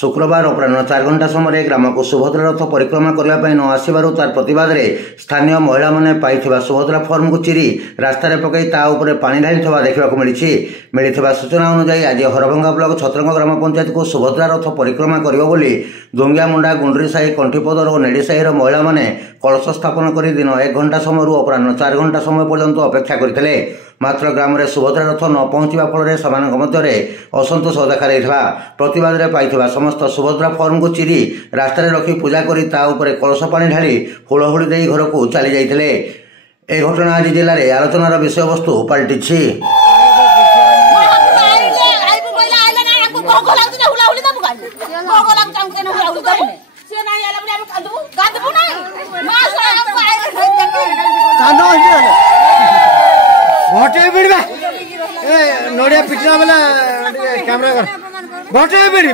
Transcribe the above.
शुक्रवार अपराह 4 घंटा समय ग्राम को सुभद्रा रथ परिक्रमा करने न आसबार तार प्रतिवाद में स्थानीय महिला मैंने पाई सुभद्रा फर्म को चिरी रास्तार पकई ताऊपर पानी ढाली देखा मिली सूचना अनुसार आज हरभंगा ब्लॉक छत्रंग ग्राम पंचायत को सुभद्रा रथ परिक्रमा करोली दुंगियामुंडा गुंडरी साही कंठीपदर और नेड़ीसाही महिला मैंने कलश स्थापन कर दिन 1 घंटा समय अपराह 4 घंटा समय पर्यंत अपेक्षा करते मात्र ग्राम में सुभद्रा रथ न पहुंचा फल से असंतोष देखा प्रतिवाद में पाई समस्त सुभद्रा फर्म को चिरी रास्तार रखी पूजा कर कलश पानी ढाली हुड़हुड़ी दे घर को चली जाते ए घटना आज जिले में आलोचनार विषय वस्तु पलटि नड़िया पिटना वाला कैमरा कर भटे बिड़ी